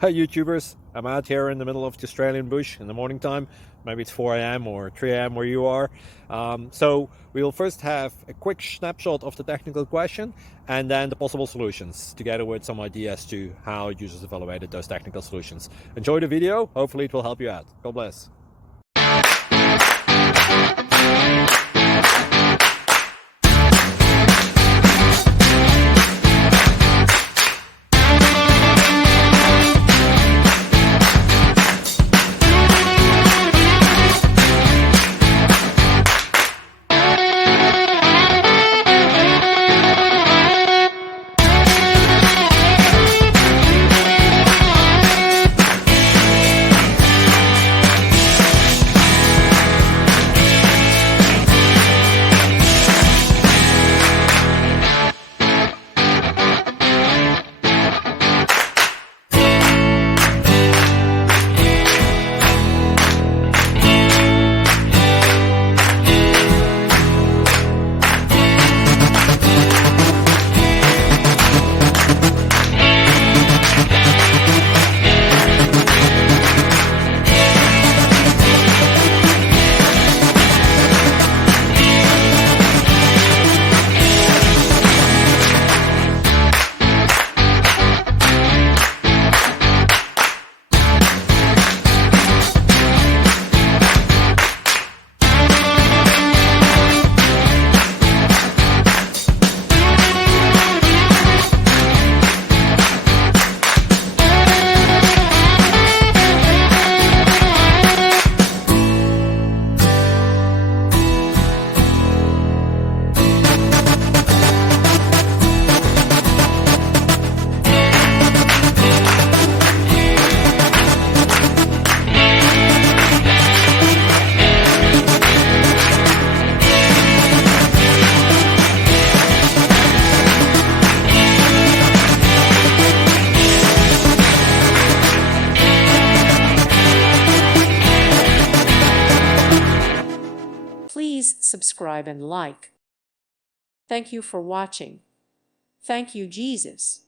Hi YouTubers, I'm out here in the middle of the Australian bush in the morning time. Maybe it's 4 a.m. or 3 a.m. where you are. So we'll first have a quick snapshot of the technical question and then the possible solutions, together with some ideas to how users evaluated those technical solutions. Enjoy the video, hopefully it will help you out. God bless. Please subscribe and like. Thank you for watching. Thank you, Jesus.